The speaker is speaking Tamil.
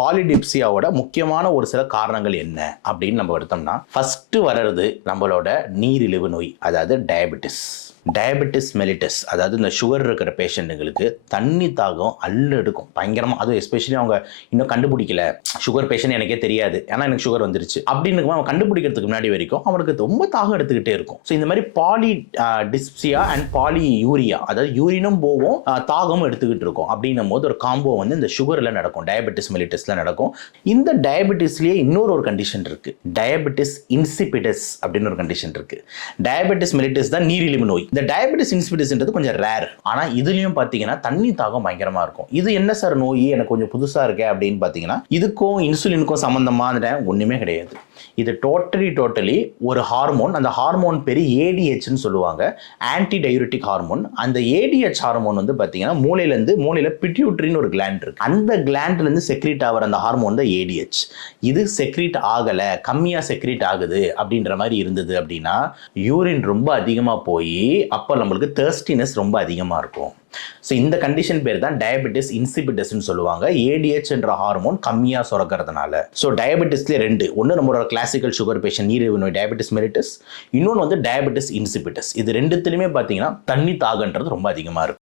பாலிடிப்சியாவோட முக்கியமான ஒரு சில காரணங்கள் என்ன அப்படின்னு நம்ம எடுத்தோம்னா, ஃபர்ஸ்ட் வர்றது நம்மளோட நீரிழிவு நோய், அதாவது டயபெட்டிஸ் மெலிட்டஸ், அதாவது இந்த சுகர் இருக்கிற பேஷண்ட்டுங்களுக்கு தண்ணி தாகம் எடுக்கும் பயங்கரமாக. அதுவும் எஸ்பெஷலி அவங்க இன்னும் கண்டுபிடிக்கல, சுகர் பேஷண்ட் எனக்கே தெரியாது ஏன்னா எனக்கு சுகர் வந்துருச்சு அப்படின்னு அவன் கண்டுபிடிக்கிறதுக்கு முன்னாடி வரைக்கும் அவனுக்கு ரொம்ப தாகம் எடுத்துக்கிட்டே இருக்கும். ஸோ இந்த மாதிரி பாலிடிப்சியா அண்ட் பாலியூரியா, அதாவது யூரினும் போவோம் தாகமும் எடுத்துக்கிட்டு இருக்கும் அப்படின்னும் போது ஒரு காம்போ வந்து இந்த சுகரில் நடக்கும், டயபெட்டிஸ் மெலிட்டஸில் நடக்கும். இந்த டயபெட்டிஸ்லேயே இன்னொரு கண்டிஷன் இருக்கு, டயபெட்டிஸ் இன்சிபிடஸ் அப்படின்னு ஒரு கண்டிஷன் இருக்கு. டயபெட்டிஸ் மெலிட்டஸ் தான் நீரிழிவு நோய். இந்த டயபெட்டிஸ் இன்சிபிடஸ்ன்றது கொஞ்சம் ரேர். ஆனால் இதுலயும் பார்த்தீங்கன்னா தண்ணி தாகம் பயங்கரமா இருக்கும். இது என்ன சார் நோய், எனக்கு கொஞ்சம் புதுசா இருக்கே அப்படின்னு பார்த்தீங்கன்னா, இதுக்கும் இன்சுலினுக்கும் சம்பந்தமான ஒண்ணுமே கிடையாது. இது டோட்டலி ஒரு ஹார்மோன். அந்த ஹார்மோன் பேரு ஏடிஹெச்னு சொல்லுவாங்க, ஆன்டி டயூரிட்டிக் ஹார்மோன். அந்த ஏடிஹெச் ஹார்மோன் வந்து பார்த்தீங்கன்னா மூளையில பிட்யூட்டரின்னு ஒரு கிளாண்ட் இருக்கு. அந்த கிளாண்ட்ல இருந்து செக்ரீட் ஆகிற அந்த ஹார்மோன் தான் ஏடிஹெச். இது செக்ரீட் ஆகல, கம்மியா செக்ரீட் ஆகுது அப்படின்ற மாதிரி இருந்தது அப்படின்னா யூரின் ரொம்ப அதிகமா போய் அப்போ நம்மளுக்கு தர்ஸ்டினஸ் ரொம்ப அதிகமாக இருக்கும். ஸோ இந்த கண்டிஷன் பேர் தான் டயபெட்டிஸ் இன்சிபிடஸ்ன்னு சொல்லுவாங்க, ஏடிஹெச் என்ற ஹார்மோன் கம்மியாக சுரக்கிறதுனால. ஸோ டயபெட்டிஸ்லேயே ரெண்டு, ஒன்று நம்மளோட கிளாசிக்கல் சுகர் பேஷண்ட் நீரிழிவு நோய் டயபெட்டிஸ் மெலிட்டஸ், இன்னொன்று வந்து டயபெட்டிஸ் இன்சிபிடஸ். இது ரெண்டுத்துலையுமே பார்த்தீங்கன்னா தண்ணி தாகன்றது ரொம்ப அதிகமாக இருக்கும்.